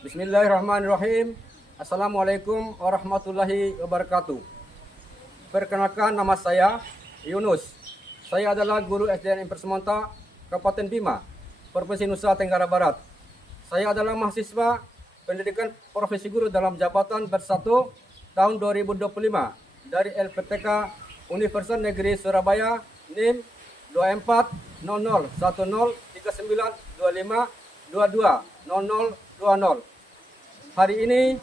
Bismillahirrahmanirrahim. Assalamualaikum warahmatullahi wabarakatuh. Perkenalkan, nama saya Yunus. Saya adalah guru SDN Persemonta, Kabupaten Bima, Provinsi Nusa Tenggara Barat. Saya adalah mahasiswa pendidikan profesi guru dalam jabatan bersatu tahun 2025 dari LPTK Universitas Negeri Surabaya, NIM 24003925220020. Hari ini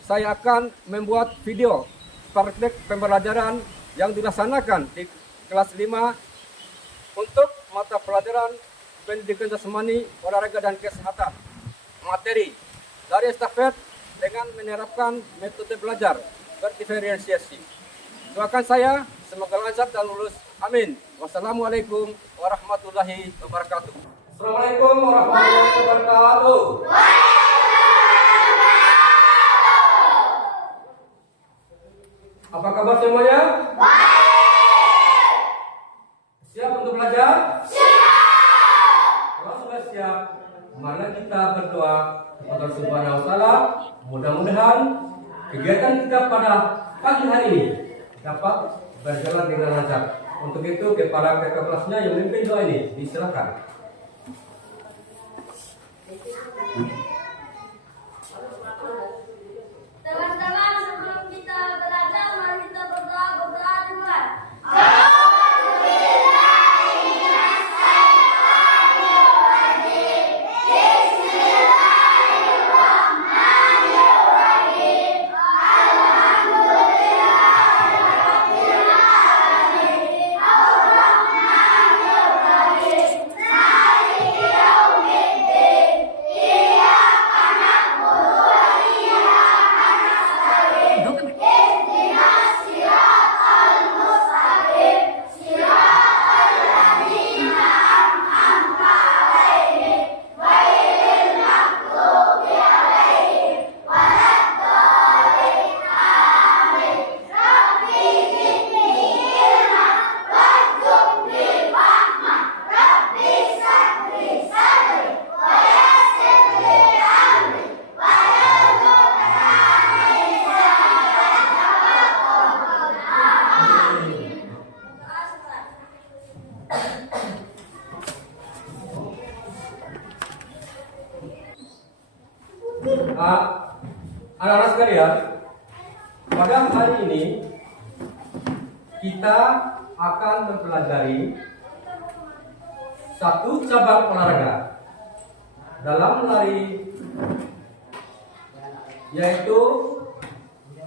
saya akan membuat video praktek pembelajaran yang dilaksanakan di kelas 5 untuk mata pelajaran pendidikan jasmani, olahraga dan kesehatan. Materi dari estafet dengan menerapkan metode belajar berdiferensiasi. Doakan saya semoga lancar dan lulus. Amin. Wassalamualaikum warahmatullahi wabarakatuh. Assalamualaikum warahmatullahi wabarakatuh. Apa kabar semuanya? Baik. Siap untuk belajar? Siap. Kalau sudah siap, mari kita berdoa kepada Allah Subhanahu wa taala. Mudah-mudahan kegiatan kita pada pagi hari ini dapat berjalan dengan lancar. Untuk itu kepada kakak kelasnya yang memimpin doa ini, disilakan. Teman-teman, sebelum kita belajar, mari kita berdoa dulu. Anak-anak sekalian, pada hari ini kita akan mempelajari satu cabang olahraga dalam lari, yaitu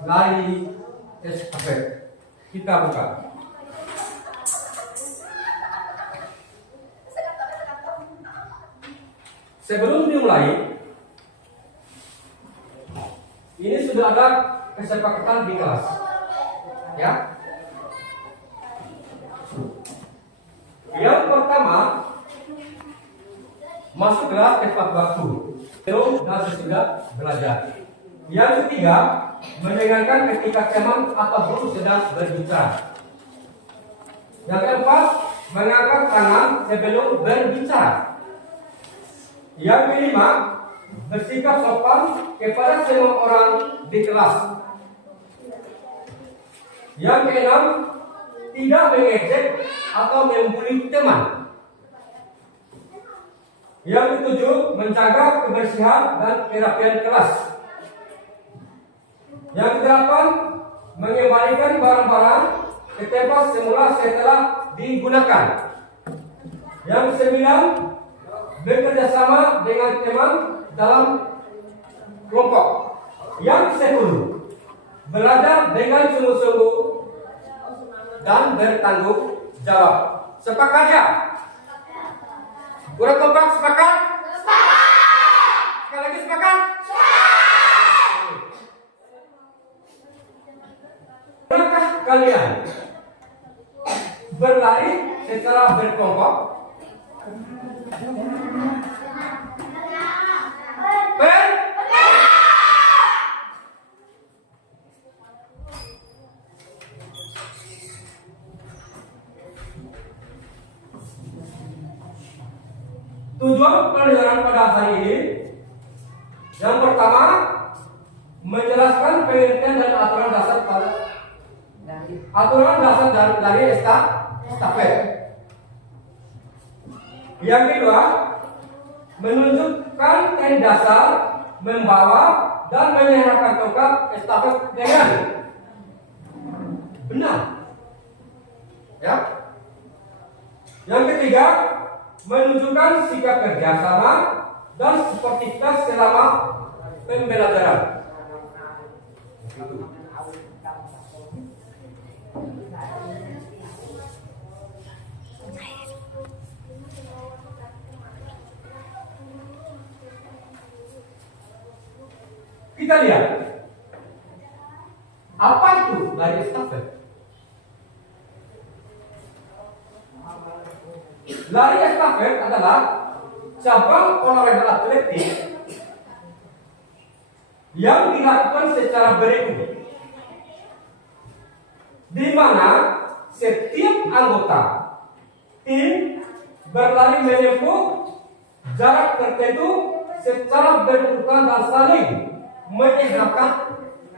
lari estafet. Kita buka. Sebelum dimulai, ini sudah ada kesepakatan di kelas, ya. Yang pertama, masuklah tepat waktu, dan sudah belajar. Yang ketiga, mendengarkan ketika teman atau guru sedang berbicara. Yang keempat, mengangkat tangan sebelum berbicara. Yang kelima, bersikap sopan kepada semua orang di kelas. Yang keenam, tidak mengejek atau membuli teman. Yang ketujuh, menjaga kebersihan dan kerapian kelas. Yang kedelapan, mengembalikan barang-barang ke tempat semula setelah digunakan. Yang kesembilan, bekerja sama dengan teman dalam kelompok. Yang ke-10, belajar dengan sungguh-sungguh dan bertanggung jawab. Sepakat ya? Kurang kompak, sepakat? Sepakat. Sekali lagi sepakat? Sepakat. Pernahkah kalian berlari secara berkelompok? Tujuan pelajaran pada hari ini Yang pertama, menjelaskan pengertian dan aturan dasar dari estafet. Yang kedua, menunjukkan teknik dasar membawa dan menyerahkan tongkat estafet dengan benar. Ya. Yang ketiga, menunjukkan sikap kerjasama dan sportivitas selama pembelajaran. Kita lihat apa itu lari estafet. Lari estafet adalah cabang olahraga atletik yang dilakukan secara berikut, di mana setiap anggota tim berlari menempuh jarak tertentu secara berurutan dan saling menyerahkan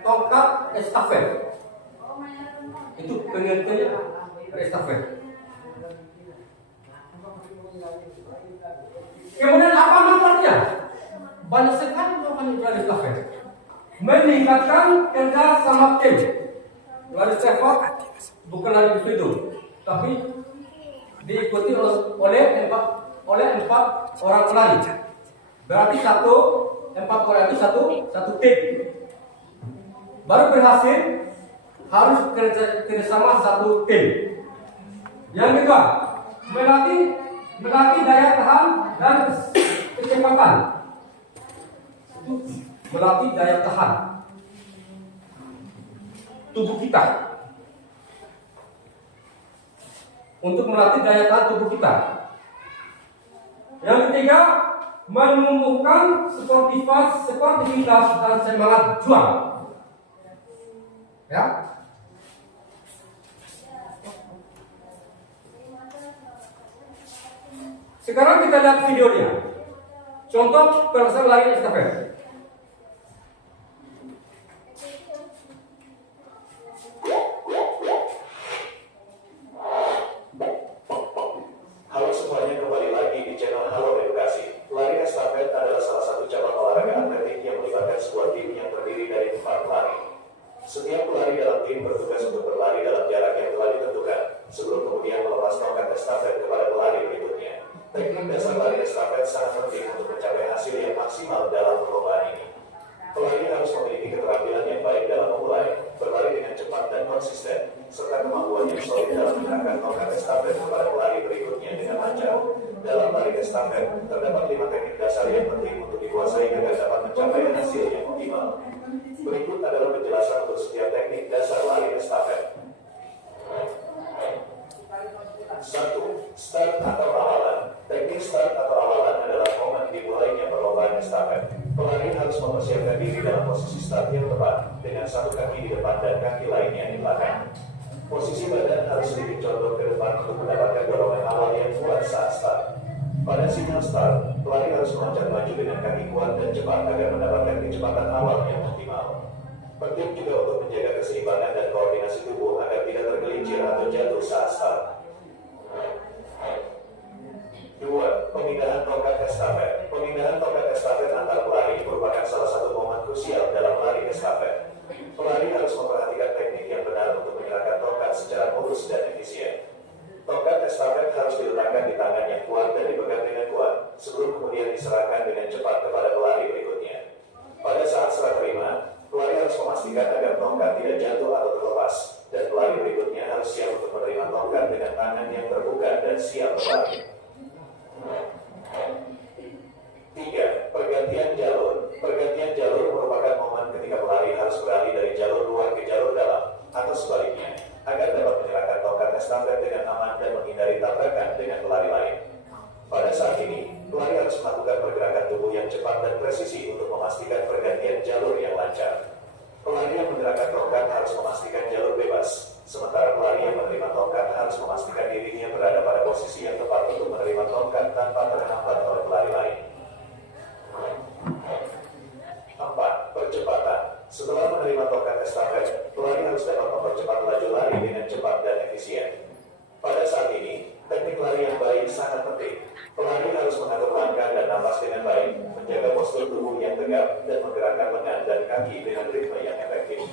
tongkat estafet. Itu pengertian estafet. Kemudian apa manfaatnya? Banyak sekali manfaat estafet. Meningkatkan kerja sama tim. Lari estafet bukan lari individu, tapi diikuti oleh empat orang pelari. Berarti empat orang itu satu tim. Baru berhasil harus kerjasama satu tim. Yang kedua, melatih daya tahan dan kecepatan. Melatih daya tahan tubuh kita. Untuk melatih daya tahan tubuh kita. Yang ketiga, menumbuhkan sportivitas dan semangat juang. Ya. Sekarang kita lihat videonya. Contoh pelaksanaan lari estafet. Halo semuanya, kembali lagi di channel Halo Edukasi. Lari estafet adalah salah satu cabang olahraga atletik yang melibatkan sebuah tim yang terdiri dari 4 pelari. Setiap pelari dalam tim bertugas untuk berlari dalam jarak yang telah ditentukan, sebelum kemudian melepas tongkat estafet kepada pelari berikutnya. Teknik dasar lari estafet sangat penting untuk mencapai hasil yang maksimal dalam perlombaan ini. Pelari harus memiliki keterampilan yang baik dalam memulai, berlari dengan cepat dan konsisten, serta kemampuan yang solid dalam menyerahkan tongkat estafet kepada pelari berikutnya dengan lancar. Dalam lari estafet, terdapat 5 teknik dasar yang penting untuk dikuasai agar dapat mencapai hasil yang optimal. Berikut adalah penjelasan untuk setiap teknik dasar lari estafet. 1. Start atau awalan. Teknik start atau awalan adalah momen dimulainya perlombaan estafet. Pelari harus mempersiapkan diri dalam posisi start yang tepat, dengan satu kaki di depan dan kaki lainnya di belakang. Posisi badan harus sedikit condong ke depan untuk mendapatkan dorongan awal yang kuat saat start. Pada sinyal start, pelari harus meloncat maju dengan kaki kuat dan cepat agar mendapatkan kecepatan awal yang optimal. Penting juga untuk menjaga keseimbangan dan koordinasi tubuh agar tidak tergelincir atau jatuh saat start. 2. Pemindahan tongkat estafet. Pemindahan tongkat estafet antar pelari merupakan salah satu momen krusial dalam lari estafet. Pelari harus memperhatikan teknik yang benar untuk menyerahkan tongkat secara mulus dan efisien. Tongkat estafet harus diletakkan di tangan yang kuat dan dipegang dengan kuat, sebelum kemudian diserahkan dengan cepat kepada pelari berikutnya. Pada saat serah terima, pelari harus memastikan agar tongkat tidak jatuh atau terlepas, dan pelari berikutnya harus siap untuk menerima tongkat dengan tangan yang terbuka dan siap berlari. 3. Pergantian jalur. Pergantian jalur merupakan momen ketika pelari harus beralih dari jalur luar ke jalur dalam, atau sebaliknya, agar dapat menyerahkan tongkat estafet dengan aman dan menghindari tabrakan dengan pelari lain. Pada saat ini, pelari harus melakukan pergerakan tubuh yang cepat dan presisi untuk memastikan pergantian jalur yang lancar. Pelari yang menggerakkan tongkat harus memastikan jalur bebas, sementara pelari yang menerima tongkat harus memastikan dirinya berada pada posisi yang tepat untuk menerima tongkat tanpa terhambat oleh pelari lain. tegap dan menggerakkan lengan dan kaki dengan ritme yang efektif.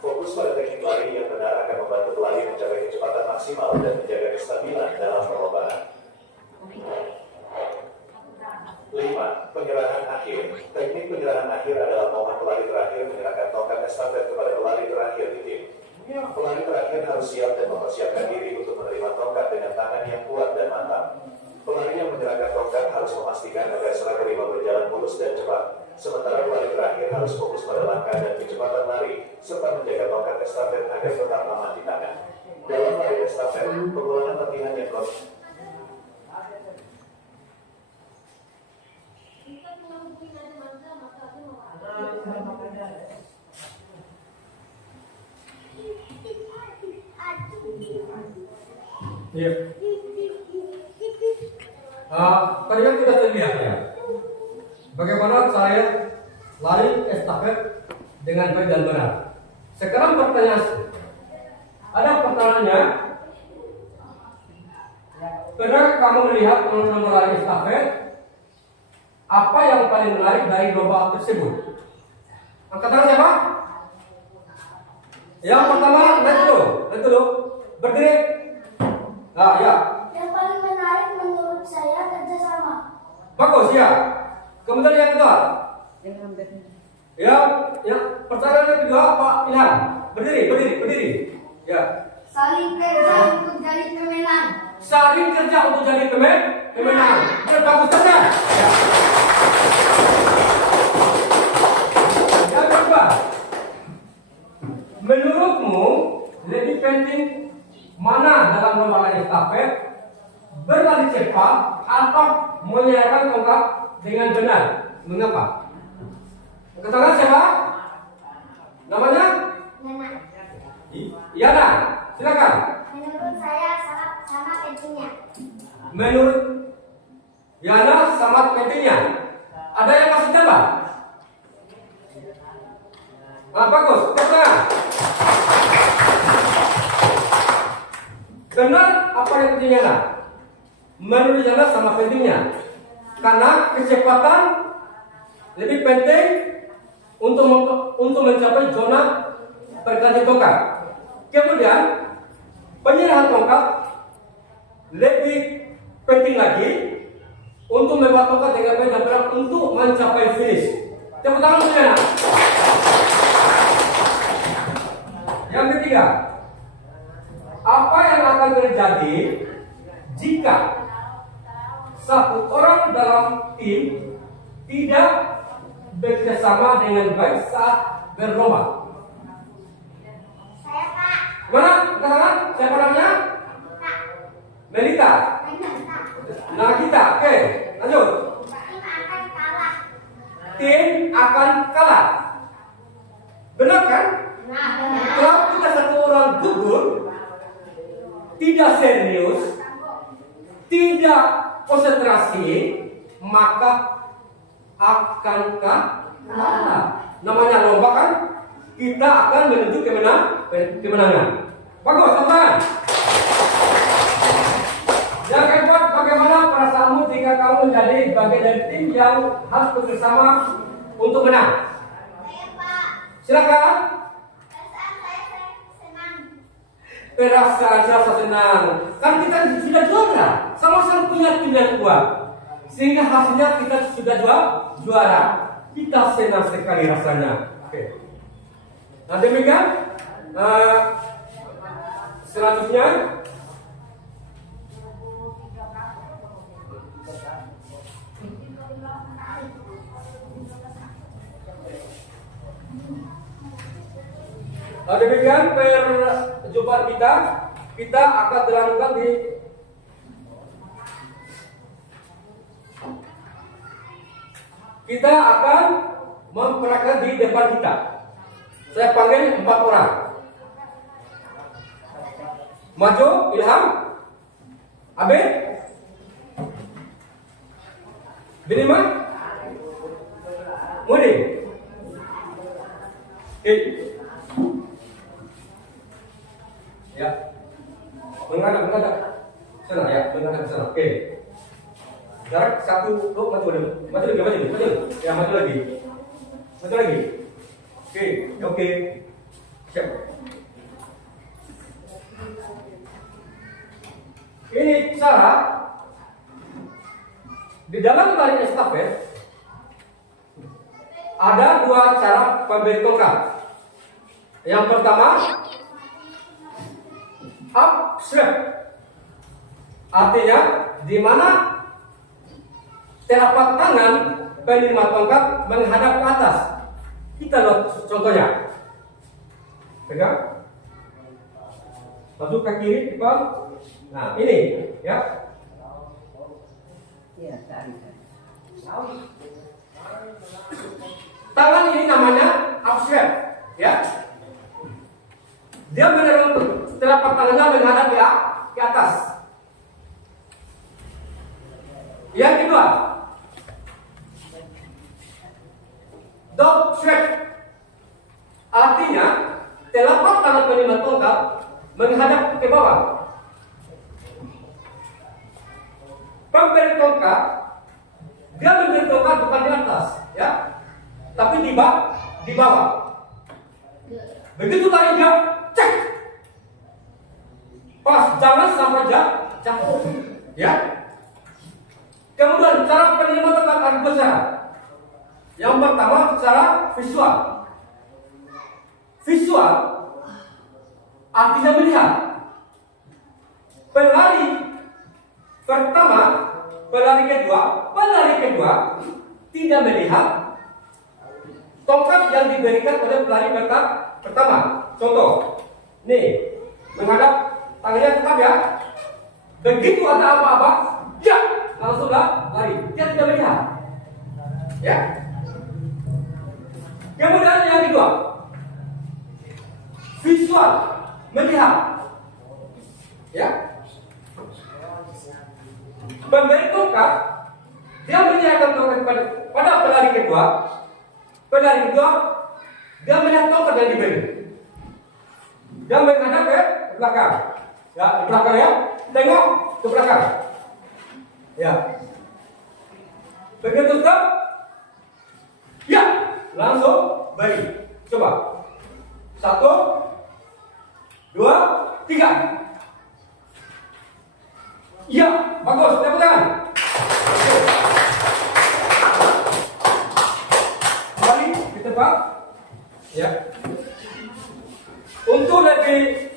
Fokus pada teknik lari yang benar akan membantu pelari mencapai kecepatan maksimal dan menjaga kestabilan dalam perlombaan. 5. Penyerahan akhir. Teknik penyerahan akhir adalah momen pelari terakhir menyerahkan tongkat estafet kepada pelari terakhir di tim. Pelari terakhir harus siap dan mempersiapkan diri untuk menerima tongkat dengan tangan yang kuat dan mantap. Pelari yang menyerahkan tongkat harus memastikan agar serah terima berjalan mulus dan cepat. Sementara pelari terakhir harus fokus pada langkah dan kecepatan lari, serta menjaga tongkat estafet agar tetap aman di tangan. Dalam lari estafet, pengulangan latihan yang Iya. Tadi kan kita sudah lihat ya, bagaimana saya lari estafet dengan baik dan benar. Sekarang pertanyaan, ada pertanyaannya, pernah kamu melihat teman-teman lari estafet? Apa yang paling menarik dari lomba tersebut? Angkat tangan siapa? Yang pertama, lihat dulu, berdiri. Nah, ya. Yang paling menarik menurut saya kerjasama. Bagus ya. Kemudian yang kedua. Yang pertanyaan yang kedua, Pak Ilham. Berdiri. Ya. Saling kerja untuk jadi pemenang. Saling kerja untuk jadi pemenang. Bagus saja. Ya. Yang kedua, menurutmu lebih penting mana dalam lomba lari estafet, berlari cepat atau menyerahkan tongkat dengan benar? Mengapa? Katakan siapa? Namanya? Yana. Silakan. Menurut saya sama pentingnya. Menurut Yana sangat pentingnya. Ada yang masih tambah? Bagus. Katakan. Benar apa yang penting Yana? Menurut Yana sama pentingnya. Karena kecepatan lebih penting untuk mencapai zona pergantian tongkat. Kemudian penyerahan tongkat lebih penting lagi untuk membawa tongkat dengan baik dan benar untuk mencapai finish. Tepuk tangan untuk Yana. Yang ketiga, apa yang akan terjadi jika satu orang dalam tim tidak bekerjasama dengan baik saat berlomba? Saya Pak. Mana? Katakan siapa namanya? Pak. Melita. Benar, Kita. Oke, lanjut. Tim akan kalah. Tim akan kalah. Benar kan? Nah, Kalau kita satu orang gugur, tidak serius, tidak konsentrasi, maka akan kalah. Namanya lomba kan, kita akan menuju kemenangan. Bagus, teman. Yang keempat, bagaimana perasaanmu jika kamu menjadi bagian dari tim yang harus bersama untuk menang? saya Pak. Silakan. Perasaan saya senang. Perasaan rasa senang. Kan kita sudah juara, sama-sama punya tim yang kuat, sehingga hasilnya kita sudah juara. Kita senang sekali rasanya. Oke. Nah demikian. Selanjutnya. Nah, demikian perjumpaan kita akan dilakukan kita akan mempraktek di depan kita. Saya panggil 4 orang. Maju, Ilham, Abe, Binima, Mudi. Ya, menghadap sana ya, menghadap sana. Oke. Jarak 1, oh, maju lagi. Ya, maju lagi. Oke. Siap. Ini cara di dalam lari estafet ada dua cara pemberi tongkat. Yang pertama, up sweep. Artinya di mana telapak tangan penerima tongkat menghadap ke atas. Kita lihat contohnya. Pegang. Lalu ke kiri, depan. Nah, ini ya. Tangan ini namanya up sweep, ya. Dia mendorong telapak tangannya menghadap ke atas. Yang kedua, dog sweep. Artinya telapak tangan penerima tongkat menghadap ke bawah. Pemberi tongkat, dia memberi tongkat bukan di atas, ya, tapi di bawah. Begitu lari dia, cek. Pas, jangan sampai jatuh, ya. Kemudian cara penerima tongkat ada dua cara. Yang pertama secara visual. Visual artinya melihat. Pelari pertama, pelari kedua tidak melihat tongkat yang diberikan oleh pelari pertama. Contoh, nih menghadap tangannya tetap ya. Begitu ada apa-apa, ya langsunglah lari. Dia tidak melihat, ya. Kemudian yang kedua, visual melihat, ya. Pemberi tongkat dia menyerahkan tongkat pada pelari kedua. Pelari kedua dia melihat tongkat yang diberi. Dia menghadap ke belakang. Ya, ke belakang ya. Tengok ke belakang. Ya. Begitu stop. Ya, langsung beri. Coba. 1, 2, 3. Iya, bagus. Tepuk tangan. Kembali di tempat. Ya. Untuk lebih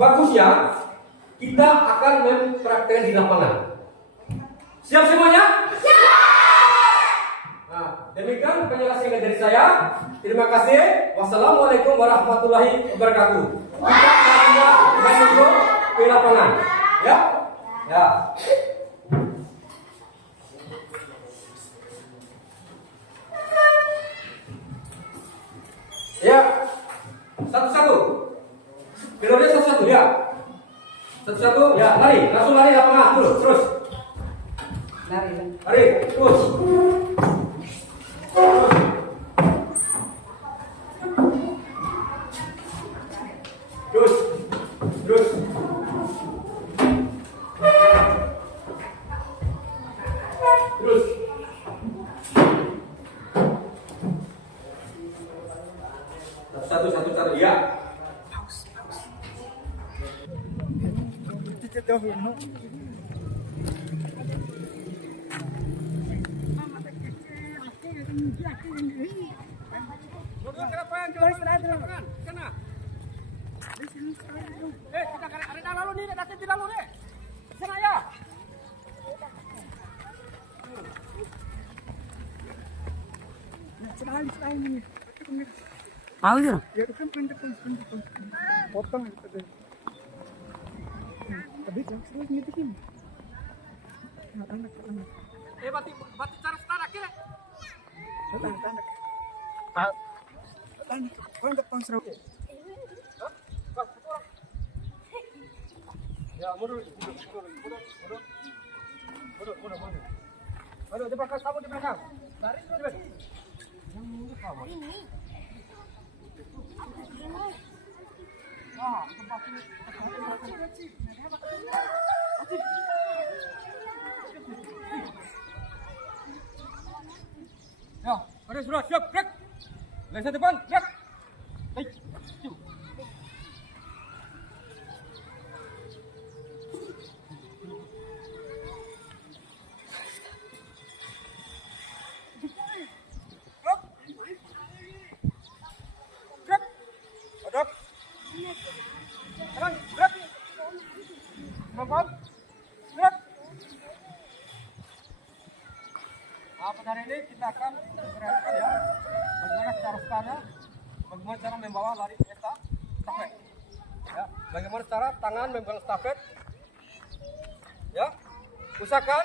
bagusnya, kita akan mempraktekkan di lapangan. Siap semuanya? Nah, demikian penjelasan dari saya. Terima kasih. Wassalamualaikum warahmatullahi wabarakatuh. Kita masuk ke lapangan. Ya? Ya. Ya. Satu-satu. Pilotnya satu-satu ya. Satu-satu ya, lari. Langsung lari lapangan terus. Lari, terus. Satu ya. Kita lalu nih, datang di lalu nih. Sana ya. Mau itu? Potong gitu. Tapi terus ngitikin. Anak. Bati cara setara kira. Anak. Kau depan serau. Ya, mundur. Aduh, di belakang kamu di belakang. Lari terus. Yang mundur kamu. Ini. Ah, tempat ini. Ya, pada sudah siap, gerak. Lensa depan, gerak. Baik, maju. Gerak. Gerak. Hadap. Kanan, gerak. Depan. Gerak. Pada hari ini kita akan memperhatikan ya bagaimana cara bagaimana cara membawa lari estafet. Ya, bagaimana cara tangan memegang estafet. Ya, usahakan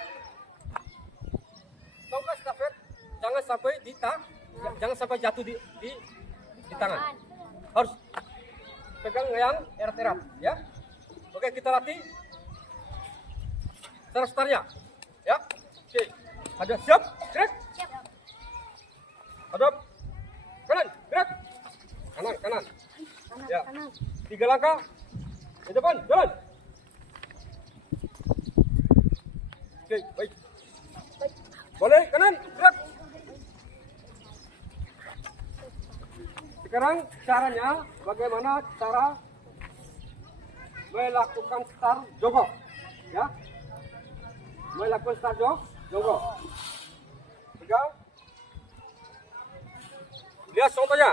tongkat estafet jangan sampai jangan sampai jatuh di tangan. Harus pegang yang erat-erat ya. Oke, kita latih cara startnya. Ya. Oke. Ada siap, gerak. Hadap. Kanan, gerak. Kanan. Ya. 3 langkah. Di depan, jalan. Oke, baik. Boleh, kanan, gerak. Sekarang caranya, bagaimana cara melakukan start jongkok. Ya. Melakukan start jongkok. Pegang. Lihat contohnya.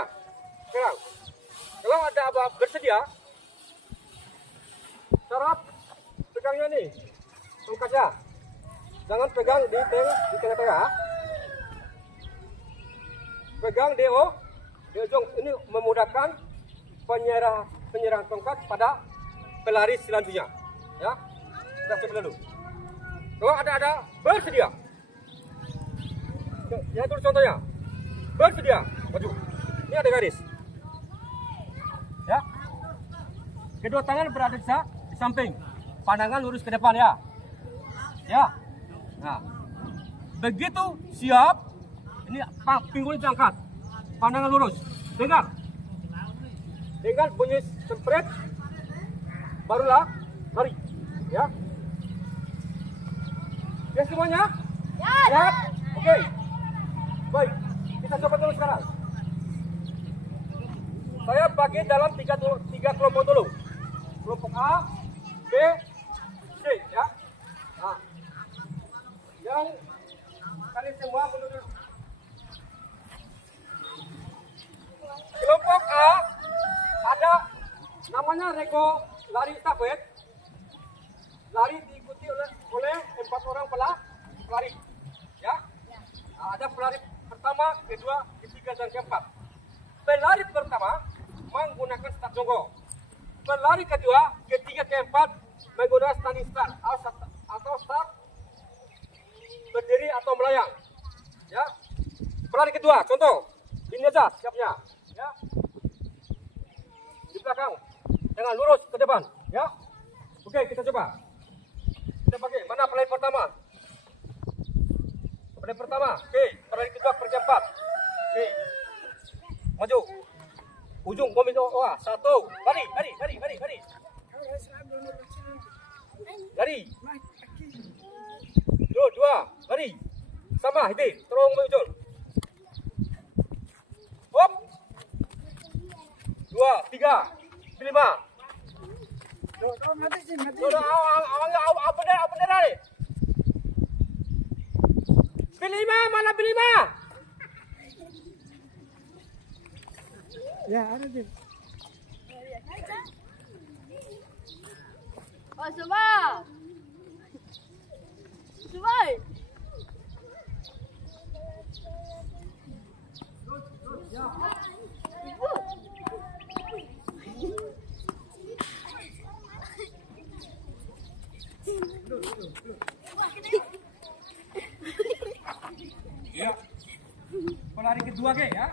Sekarang, kalau ada abah bersedia, cara pegangnya nih, tongkatnya. Jangan pegang di tengah-tengah. Pegang di ujung. Ini memudahkan penyerang tongkat pada pelari selanjutnya. Ya, kita coba dulu. Kalau ada bersedia. Ya, itu contohnya. Bersedia, maju. Ini ada garis. Ya. Kedua tangan berada di samping. Pandangan lurus ke depan ya. Ya. Nah. Begitu siap, ini pinggul diangkat. Pandangan lurus. Dengar. Dengar bunyi sempret. Barulah lari. Ya. Ya semuanya? Ya. Oke. Baik. Kita coba dulu sekarang. Saya bagi dalam tiga kelompok dulu. Kelompok A, B, C ya. Nah. Yang kalian semua menurut kelompok A ada namanya rego lari estafet. Lari diikuti oleh 4 orang pelari. Ya. Nah, ada pelari pertama, kedua, ketiga, dan keempat. Pelari pertama menggunakan start jongkok. Pelari kedua, ketiga, keempat menggunakan standing start atau start berdiri atau melayang. Ya. Pelari kedua, contoh, ini aja siapnya. Ya. Di belakang, dengan lurus ke depan. Ya. Oke, kita coba. Kita pakai mana pelari pertama? Pelari pertama, oke. Pelari kedua, keempat. Oke. Maju. Ujung bom itu, wah, 1. Lari. Lari. 2, lari. Sama, hiti. Terung muncul. Hop. 2, 3, 5. Apa lari? Bilima, mana Bilima? Ya, ada dia. Oh, semua. Ya. Pelari kedua ke ya.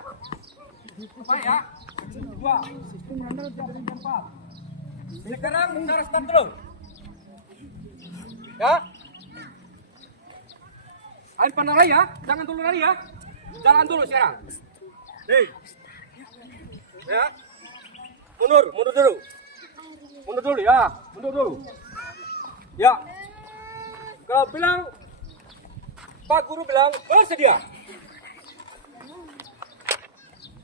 Baik ya. 2, 3, 4. Sekarang cara start dulu. Ya. Ayo pandang lari ya. Jangan dulu lari ya. Jalan dulu sekarang. Nih. Ya. Mundur dulu. Mundur dulu ya. Ya. Kalau bilang, Pak Guru bilang, bersedia.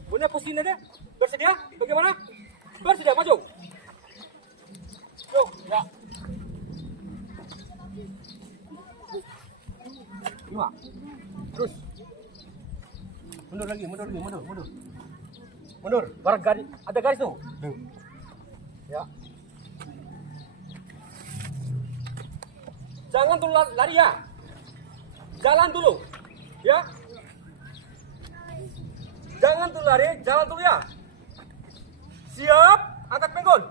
Punya posisinya deh. Bersedia? Bagaimana? Bersedia, maju. Yuk, ya. 5. Terus. Mundur lagi, mundur. Mundur. Barat garis, ada garis tuh. Ya. Jangan dulu lari ya. Jalan dulu. Ya. Jangan dulu lari, jalan dulu ya. Siap, angkat penggon.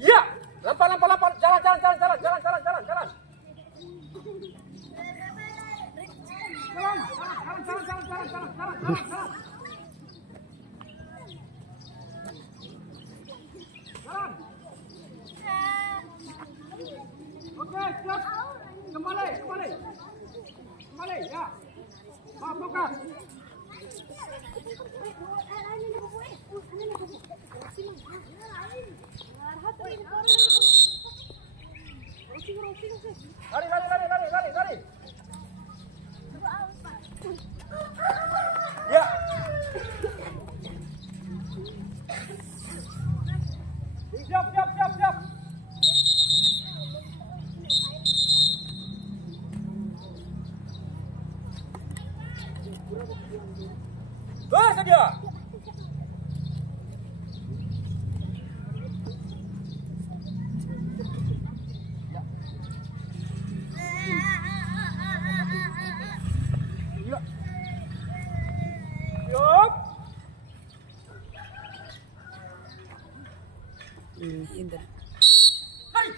Ya. Lampar. Jalan. Jalan. Oke, siap. Kembali. Ya. Masukkan. Lari. Ya. Siap. Bersedia. Ya. Siap. Indah. Lari.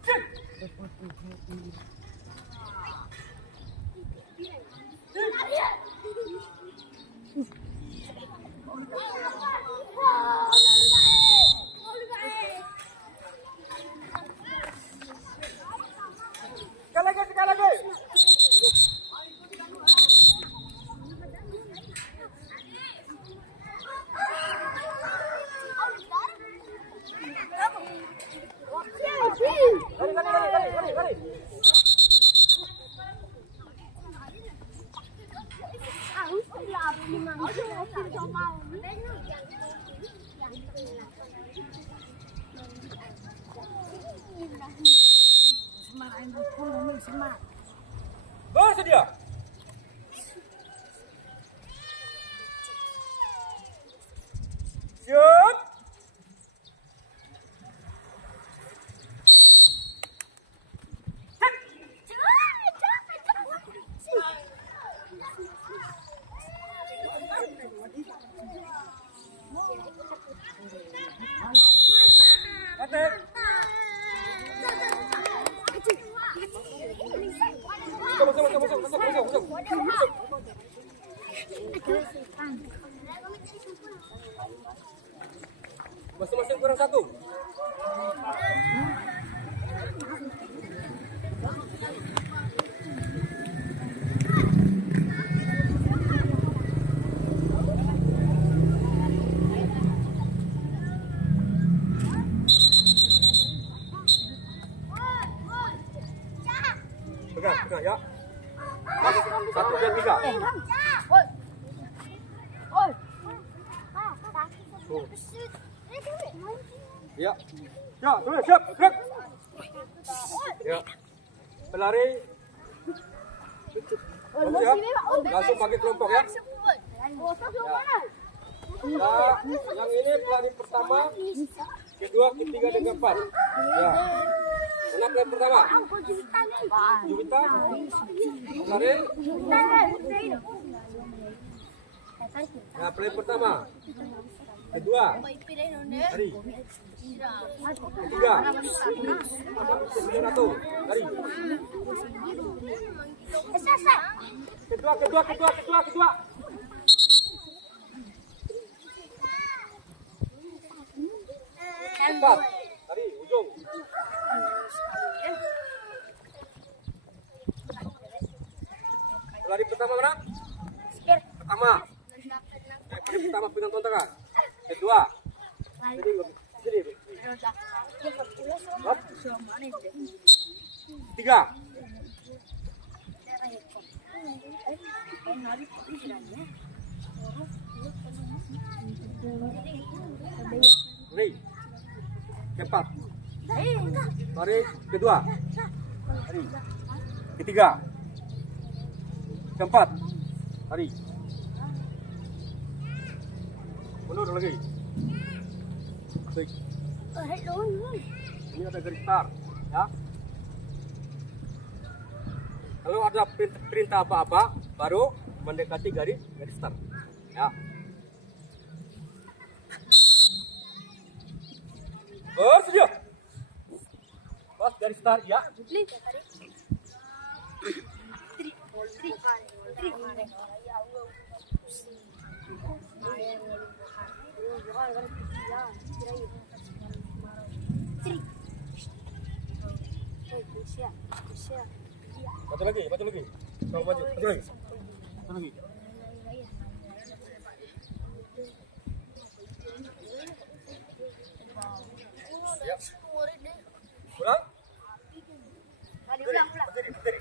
Cek. Sekali lagi. Lari. Bersedia. Siap. Atek. Masing-masing kurang 1. Pegang ya. 1, 2, 3. Ya. Ya, sudah siap. Gerak. Ya. Pelari. Ya. Langsung pakai kelompok ya. Nah, yang ini pelari pertama, kedua, ketiga, dan keempat. Ya. Mana pelari pertama? Juwita. Pelari. Nah, pelari pertama. Kedua. Lari. Ketiga. Satu. Lari. Kedua. Empat. Lari, ujung. Lari pertama mana? Pertama. Pertama pegang tontonan. Kedua. Sini. Hop. Tiga. Lari. Keempat. Lari kedua. Lari. Ketiga. Keempat. Lari. Mundur lagi. Baik. Ini ada garis start, ya. Kalau ada perintah apa-apa, baru mendekati garis start, ya. Bersedia. Pas garis start, ya. Batu lagi. Kau batu lagi. Ya. Ulang. Berdiri.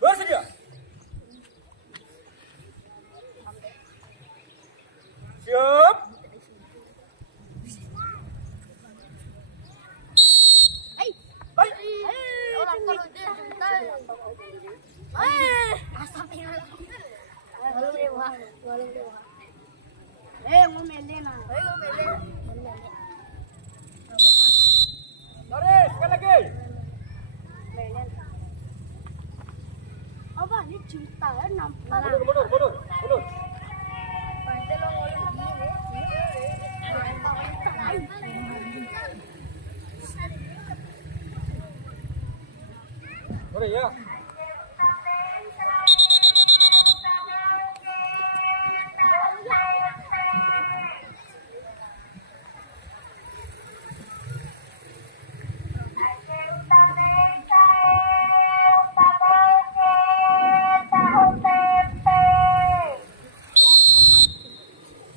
Bersedia. Siap. Lari, sekali lagi. Mundur. Lari, ya.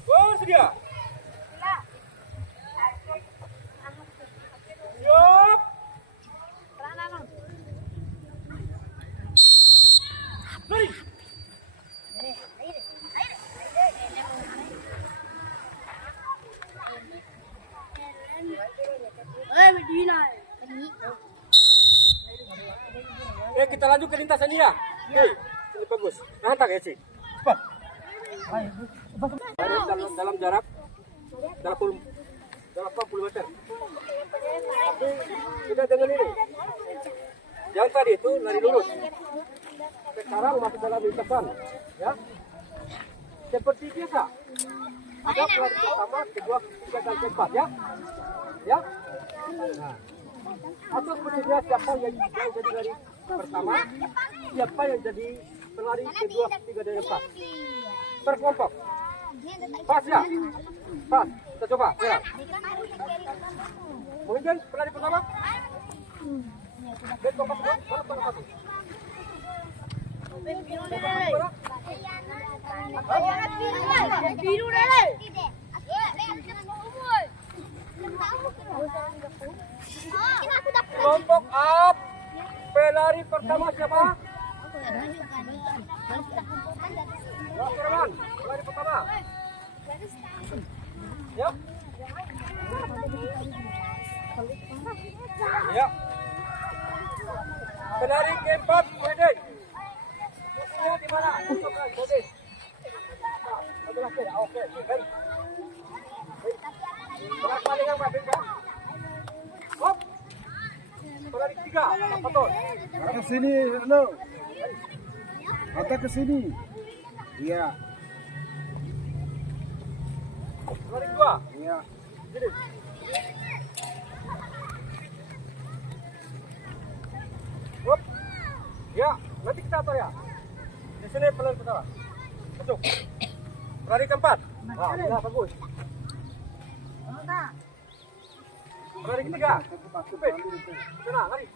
Bersedia. Siap. Lari. Kita lanjut ke lintasan dia. Ini bagus. Hantar ya, Ci. Cepat. Dalam jarak 80 meter. Tapi kita dengan ini. Yang tadi itu lari lurus. Sekarang masuk dalam lintasan, ya. Seperti biasa. Ada pelari pertama, kedua, ketiga, dan keempat, ya. Ya. Nah. Atau seperti biasa, siapa yang jadi lari pertama, siapa yang jadi pelari kedua, ketiga, dan keempat. Berkelompok. Pas ya? Pas. Kita coba. Ya. Mungkin pelari pertama. Berkelompok kedua. Mana pada satu? Kelompok up. Pelari pertama siapa? Ya, Firman, pelari pertama. Ya. Ya. Pelari keempat, Wedek. Posisinya di mana? Masukkan, Wedek. Satu lagi, oke, baik. Pelari paling yang baik, ya. Hop. Pelari ketiga, Paton. Ke sini, lo. Mata ke sini. Iya. Pelari kedua. Iya. Sini. Hop. Ya, nanti kita atur ya. Di sini pelari pertama. Masuk. Pelari keempat. Nah, ya, bagus. Pelari ketiga. Supit. Sana, lari.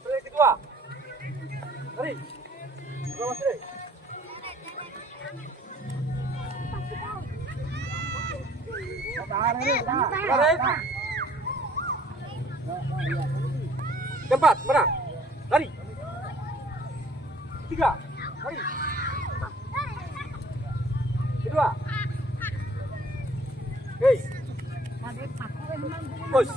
Pelari kedua. Lari. Bawah sini. Lari. Keempat, mana? Lari. Ketiga, lari. Kedua. Oke. Push.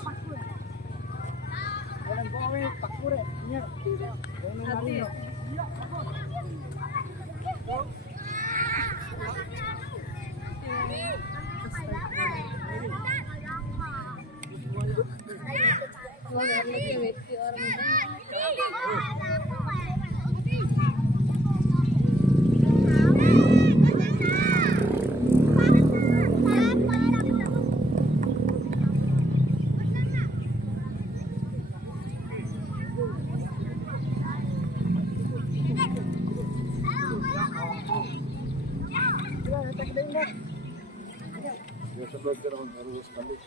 Ya sebelah jalan harus balik.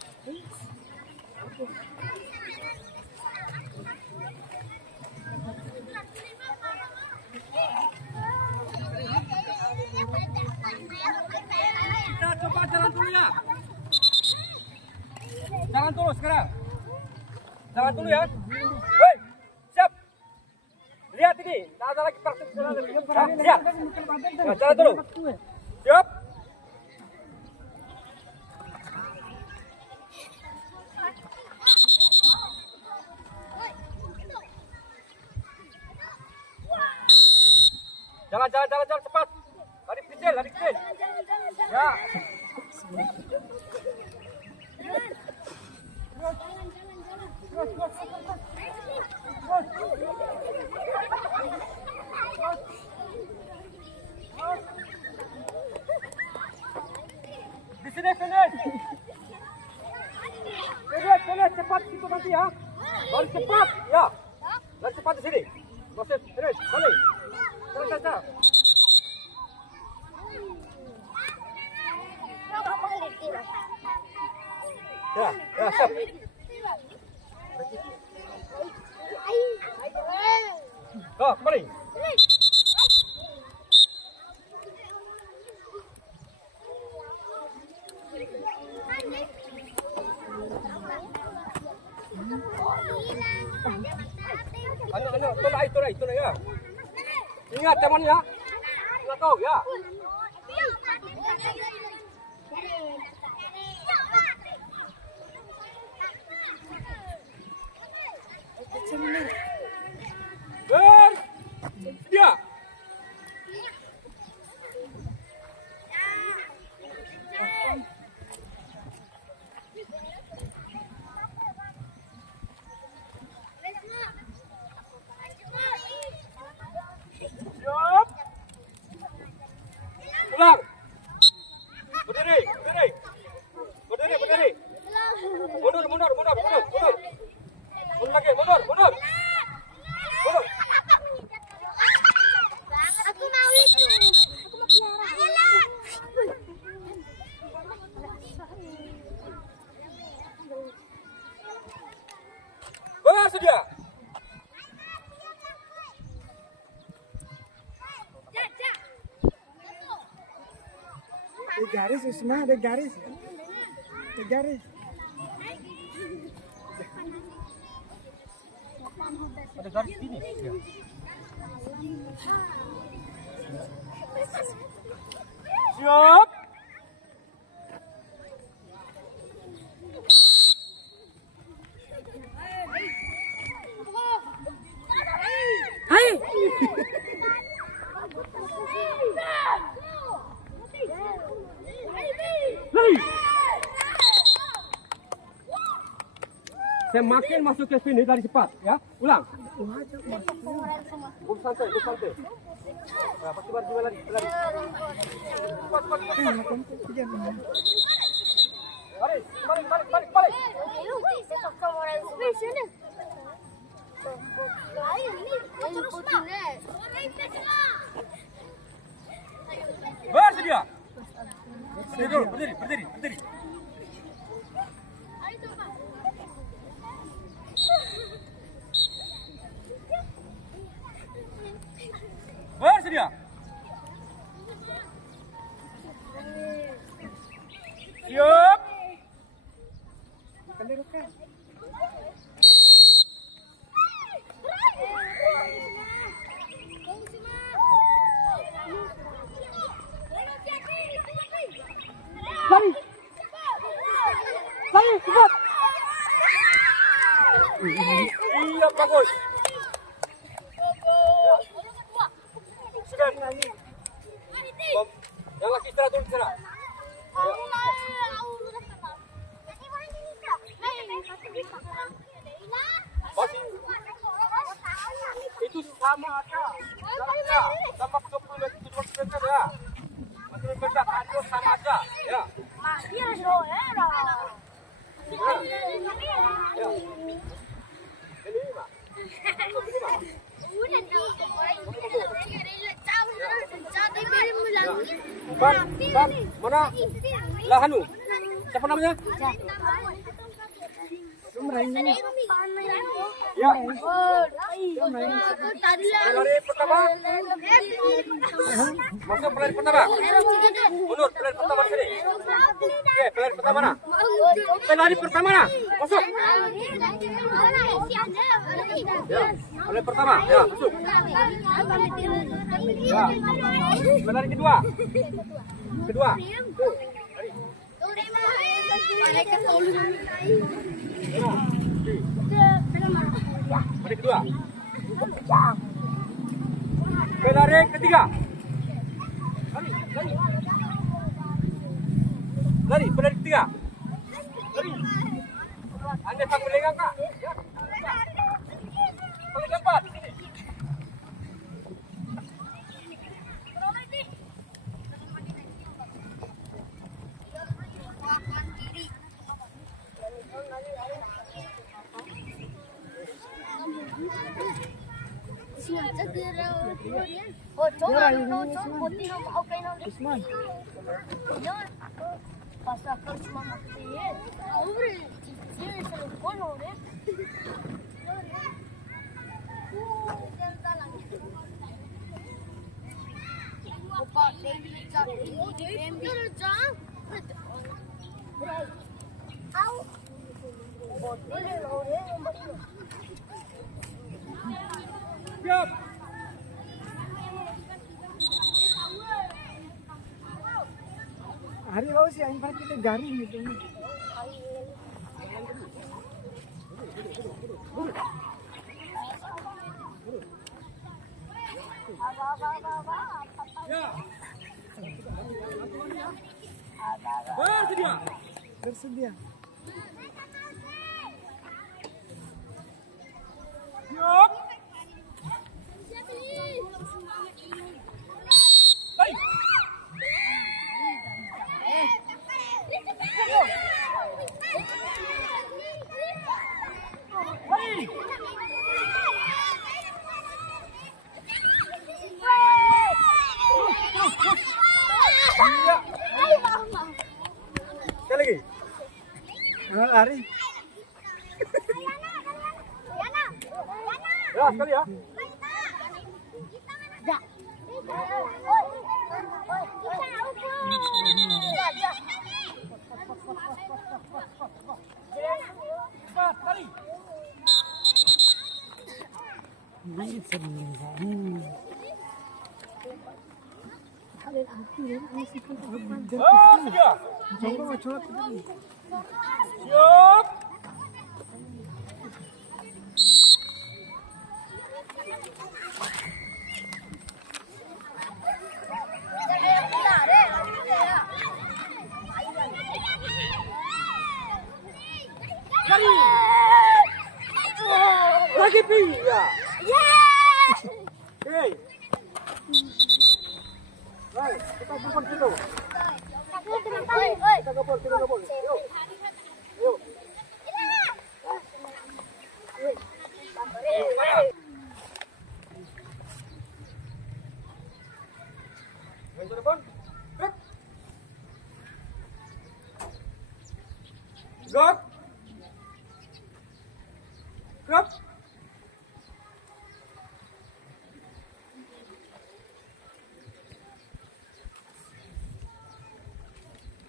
Kita coba jalan dulu ya. Jalan dulu sekarang. Jalan dulu ya. Hei, siap. Lihat ini, tidak ada lagi praktik jalan. Siap. Nah, jalan dulu. Siap. Jalan cepat. Lari kecil. Ya. Di sini finish. Finish cepat situ nanti ya. Lari cepat, ya. Lari cepat di sini. Masih finish, balik. Terus. Ya, siap. Kembali. Ayo, tolak ya. Ingat teman ya. Ingat kau ya. Bersedia. Siap. Ulang. Berdiri. Mundur. Mundur lagi, mundur. Aku mau itu. Aku mau piara. Bersedia. Di garis Usma, di garis. Ada garis ini. Ya. Siap. Hai. Saya makin masuk ke sini dari cepat, ya. Ulang. Santai. Nah, pasti baru lari. Cepat. Balik. Bersedia. Berdiri. Bersedia. Siap. itu sama aja. Ya, sama 20 meter ya. 20 meter kaki sama aja. Ya. Ban, mana? Lahanu. Siapa namanya? Ya. Pelari pertama. Masuk pelari pertama. Mundur pelari pertama di sini. Oke, pelari pertama mana? Pelari pertama mana? Masuk. Ya, pelari pertama. Ya, masuk. Ya. Pelari kedua. Kedua. Tuh. Pelari kedua. Pelari ketiga. Lari, pelari ketiga. Lari. Anda tak boleh kakak. Ya. Pelari keempat. Sini. Usman. Siap. Hari bau sih yang paling kita garing gitu. Ya. Bersedia. Bersedia. Siap. Hai. Hai. Ya. Sekali lagi. Lari. Ya, sekali ya. Cepat, sekali. Bersedia. Coba coba. Siap. Lari. Lagi ya. Hei. Baik, kita kumpul situ. Kita kumpul. Yuk. Yuk. Main telepon. Gek. Gek. Gek.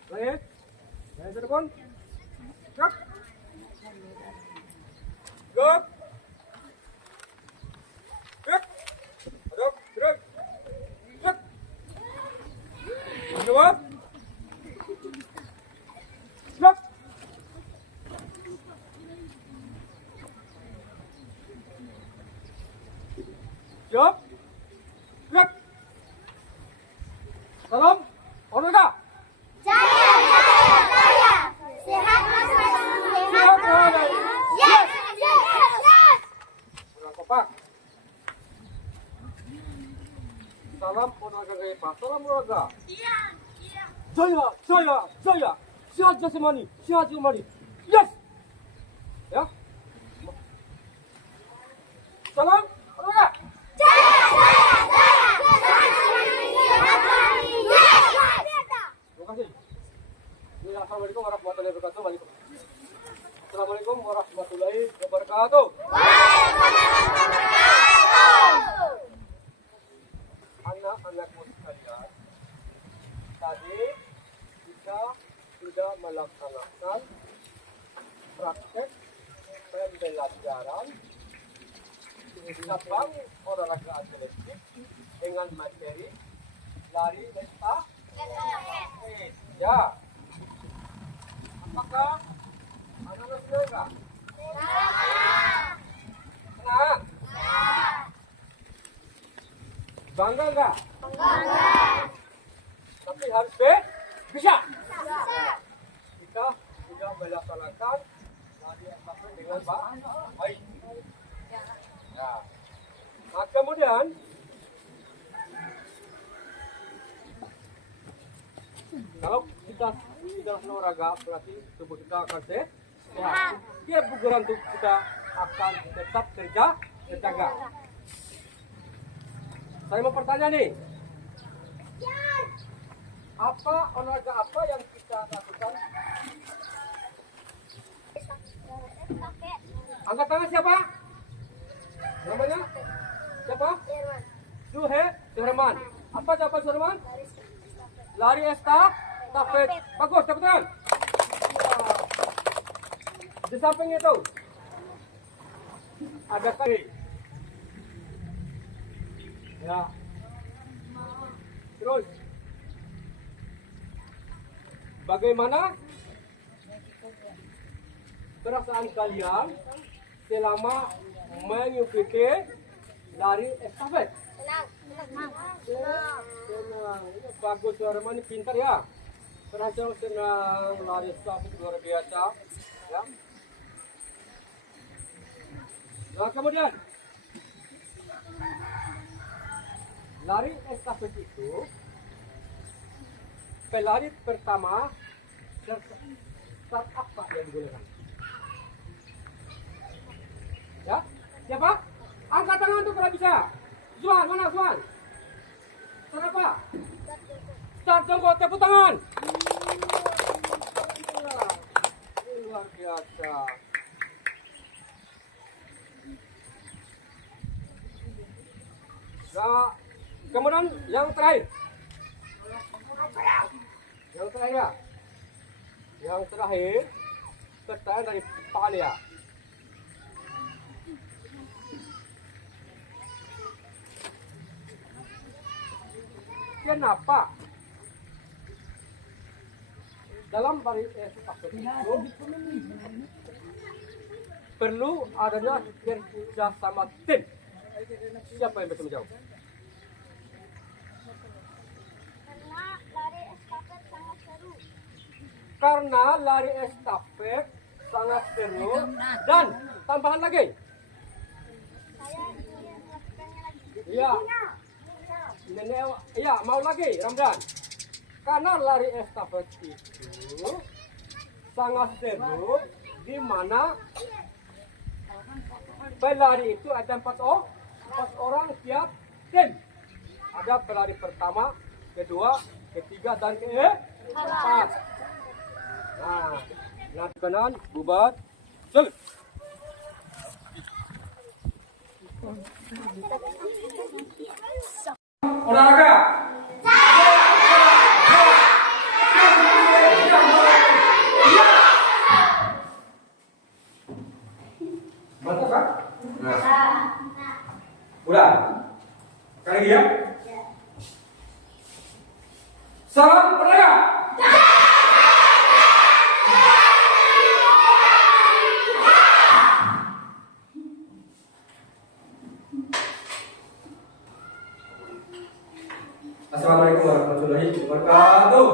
Baik. Main telepon. Gek. Gek. Gek. Aduk, gerak. Gek. Kedua. Gek. Siap. Gek. Salam. Olahraga. Sehat Mas. Sehat, Mas. Yes. Berapa, Pak? Salam olahraga gaya Pak. Salam olahraga. Iya. Jaya. Sehat jasmani, sehat jasmani. Yes. Ya. Salam olahraga. Terima kasih. Assalamualaikum warahmatullahi wabarakatuh. Assalamualaikum warahmatullahi wabarakatuh. Anak-anakku sekalian, tadi kita sudah melaksanakan praktek pembelajaran cabang olahraga atletik dengan materi lari estafet. Ya. Apakah anak-anak senang enggak? Senang. Bangga enggak? Tapi harus bisa. Kita sudah melaksanakan lari estafet dengan baik. Ya. Nah, kemudian kalau kita sudah olahraga berarti tubuh kita akan sehat. Kebugaran tubuh kita akan tetap terjaga. Saya mau bertanya nih. Apa olahraga apa yang kita lakukan? Angkat tangan siapa? Namanya? Siapa? Suherman. Apa jawaban Suherman? Lari estafet. Bagus, tepuk tangan. Di samping itu ada kali. Ya. Terus. Bagaimana perasaan kalian selama mengikuti lari estafet? Senang. Bagus, Suherman ini pintar ya. Terasa senang lari estafet luar biasa. Ya. Nah, kemudian lari estafet itu pelari pertama start apa yang digunakan? Ya, siapa? Angkat tangan tuh kalau bisa. Zuan, mana Zuan? Start apa? Start jongkok, tepuk tangan. Ini luar biasa. Nah, kemudian yang terakhir. Yang terakhir pertanyaan dari Pak Alia. Kenapa dalam lari estafet itu perlu adanya kerja sama tim? Siapa yang bisa menjawab? Karena lari estafet sangat seru dan tambahan lagi. Iya. Iya, mau lagi Ramdan. Karena lari estafet itu sangat seru di mana pelari itu ada 4 orang tiap tim. Ada pelari pertama, kedua, ketiga dan keempat. Nah, kanan, bubat, jalan. Olahraga. Mantap kan? Udah. Sekali lagi ya. Salam olahraga. Assalamualaikum warahmatullahi wabarakatuh.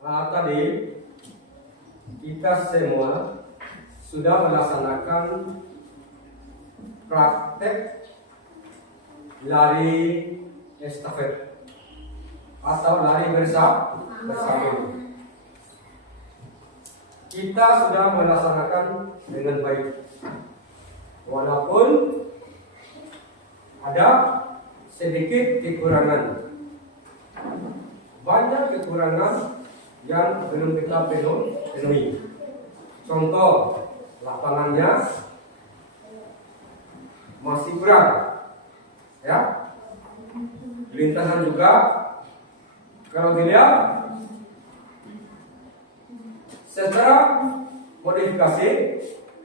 Nah, tadi kita semua sudah melaksanakan praktek lari estafet atau lari bersama. Kita sudah melaksanakan dengan baik, walaupun ada sedikit kekurangan. Banyak kekurangan yang belum kita penuhi. Contoh, lapangannya masih kurang, ya. Lintasan juga, kalau dilihat secara modifikasi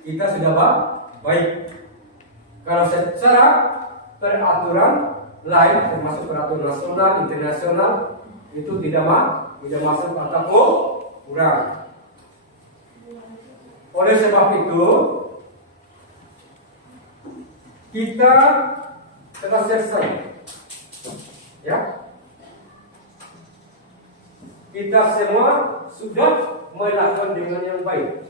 kita sudah baik. Kalau secara peraturan lain, termasuk peraturan nasional, internasional, itu tidak masuk atau kurang. Oleh sebab itu, kita telah selesai, ya. Kita semua sudah melakukan dengan yang baik.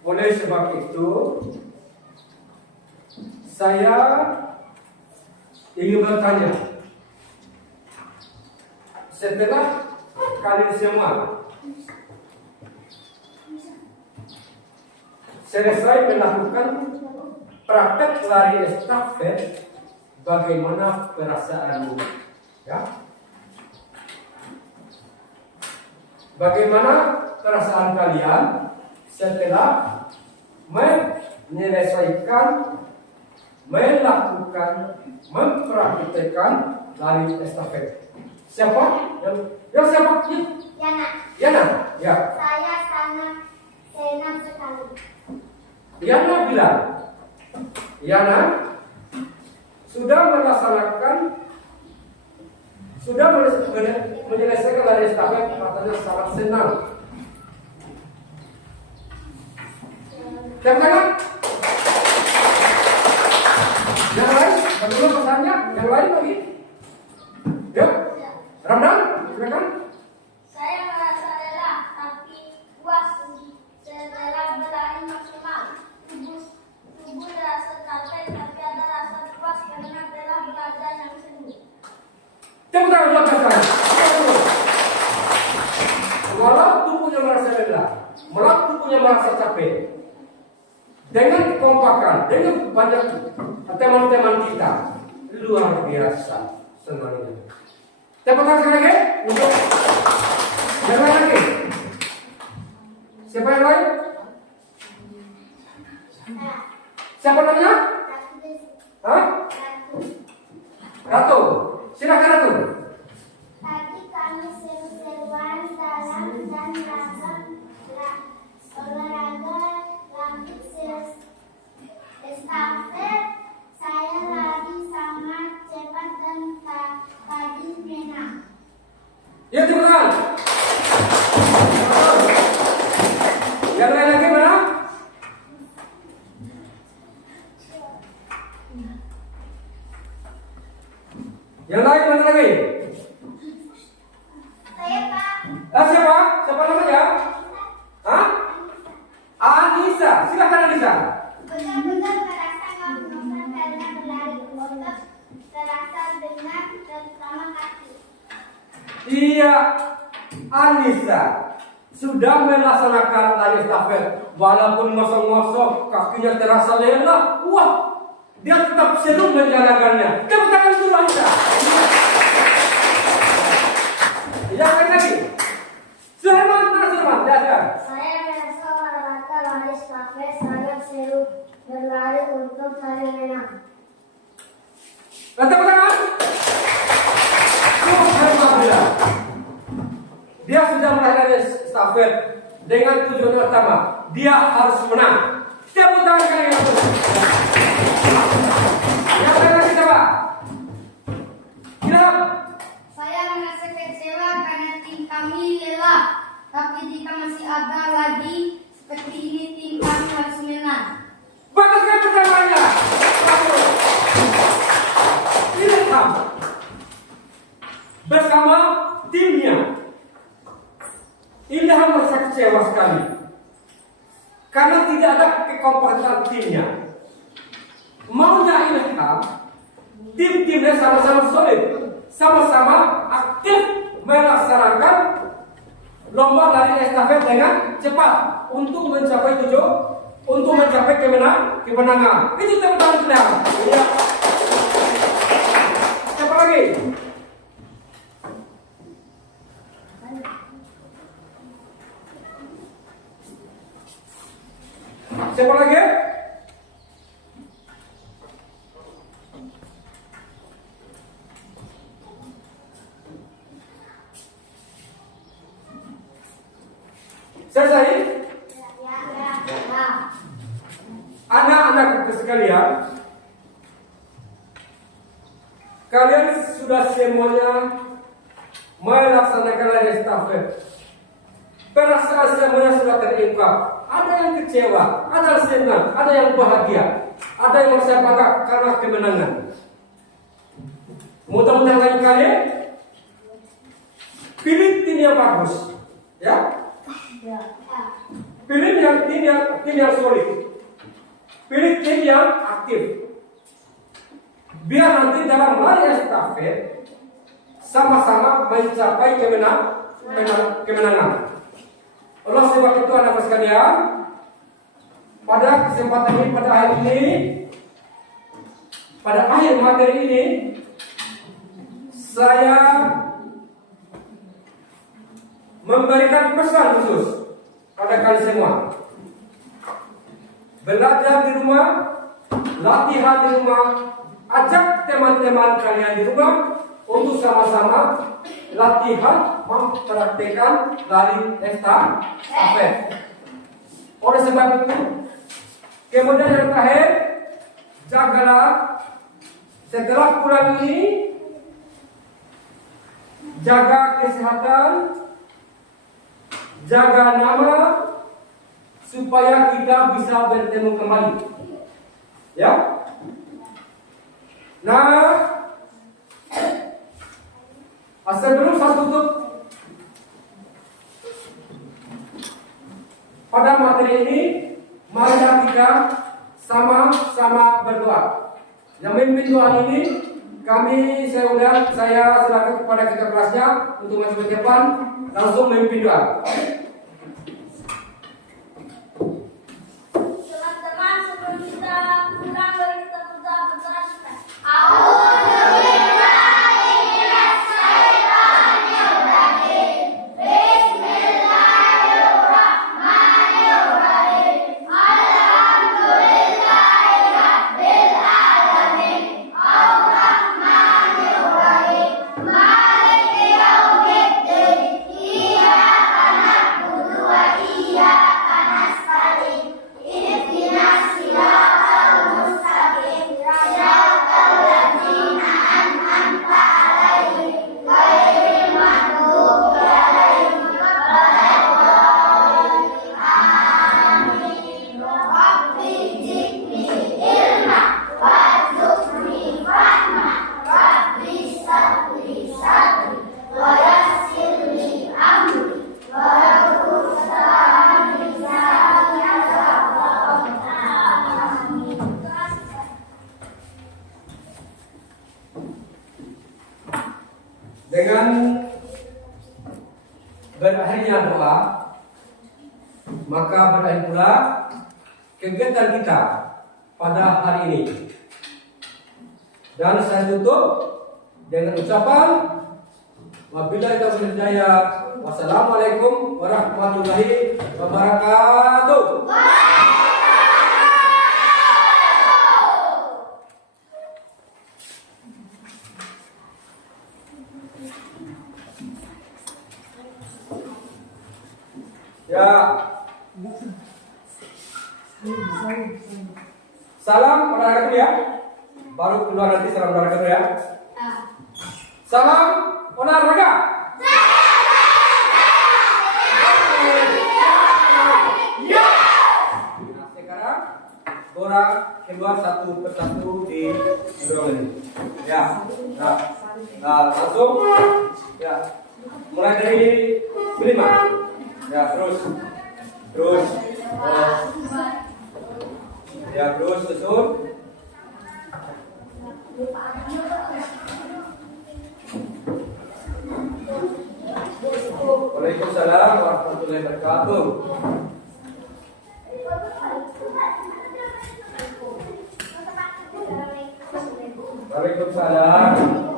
Oleh sebab itu, saya ingin bertanya, setelah kalian semua selesai melakukan praktek lari estafet, bagaimana perasaanmu? Ya? Bagaimana perasaan kalian setelah menyelesaikan, melakukan, mempraktikkan lari estafet? Siapa? Yang siapa? Yana. Yana. Ya. Saya sangat senang sekali. Yana bilang, Yana sudah melaksanakan, sudah menyelesaikan lari estafet, katanya sangat senang. Siapa tangan? Yang lain? Bagaimana pesannya? Yang lain lagi? Ya? Ramdan? Silakan. Saya merasa lelah tapi puas setelah berlari maksimal. Tubuh terasa capek tapi ada rasa puas karena telah belajar yang sungguh. Tepuk tangan buat pasangan. Walau tubuhnya merasa lelah, walau tubuhnya merasa capek, dengan kekompakan, dengan banyak teman-teman kita, luar biasa senangnya. Tepuk tangan sekali lagi untuk yang lain lagi. Siapa yang lain? Siapa namanya? Hah? Ratu. Silakan Ratu. Tadi kami seru-seruan dalam dan olahraga lari estafet. Saya lari sangat cepat dan tadi menang. Ya, tepuk tangan. Yang lain lagi mana? Yang lain mana lagi? Saya Pak. Siapa? Siapa namanya? Hah? Anissa. Silakan Anissa. Benar-benar terasa ngomong karena berlari otot terasa dengan terutama kaki. Iya, Anissa sudah melaksanakan lari estafet, walaupun ngosong-ngosong kakinya terasa lelah. Wah, dia tetap seru menjalankannya. Tepuk tangan dulu Anissa. Yang lain lagi? Sulaiman, mana Sulaiman? Lihat. Saya merasa olahraga lari estafet sangat seru berlari untuk saling menang. Tepuk tangan. Alhamdulillah. Dia sudah melakukan estafet dengan tujuan utama, dia harus menang. Tepuk tangan kalian. Yang lain lagi coba. Hilap. Saya merasa kecewa karena tim kami lelah. Tapi jika masih ada lagi seperti ini, tim kami harus menang. Baguskan pertamanya. Ilham bersama timnya. Ilham merasa kecewa sekali karena tidak ada ada kekompakan timnya. Maunya Ilham, tim-timnya sama-sama solid, sama-sama aktif melaksanakan lomba lari estafet dengan cepat untuk mencapai kemenangan. Itu tepuk tangan Ilham. Ya. Siapa lagi? Siapa lagi? Selesai? Anak-anak sekalian, kalian sudah semuanya melaksanakan lari estafet. Perasaan semuanya sudah terungkap. Ada yang kecewa, ada yang senang, ada yang bahagia, ada yang merasa bangga karena kemenangan. Mudah-mudahan lain kali pilih tim yang bagus, ya. Pilih tim yang solid. Pilih tim yang aktif. Biar nanti dalam lari estafet sama-sama mencapai kemenangan. Allah sebab itu anak sekalian, pada kesempatan ini, pada akhir materi ini, saya memberikan pesan khusus pada kalian semua. Belajar di rumah, latihan di rumah, ajak teman-teman kalian di rumah untuk sama-sama latihan mempraktekkan lari estafet. Oleh sebab itu, kemudian yang terakhir, jagalah setelah pulang ini, jaga kesehatan, jaga nama, supaya kita bisa bertemu kembali. Ya. Nah, sebelum saya tutup pada materi ini, mari kita sama-sama berdoa. Yang memimpin doa ini saya serahkan kepada ketua kelasnya untuk maju ke depan, langsung memimpin doa. Teman-teman, sebelum kita pulang, mari kita berdoa. Dengan berakhirnya doa, maka berakhir pula kegiatan kita pada hari ini. Dan saya tutup dengan ucapan wabillahi taufiq wal hidayah. Wassalamualaikum warahmatullahi wabarakatuh. Ya. Salam olahraga dulu ya. Baru keluar nanti salam olahraga dulu ya. Salam olahraga. Ya. Nah, sekarang orang keluar satu persatu di ruangan ini. Ya. Nah, langsung. Ya. Mulai dari 5. Ya, terus. Ya, terus susun. Waalaikumsalam warahmatullahi wabarakatuh. Waalaikumsalam.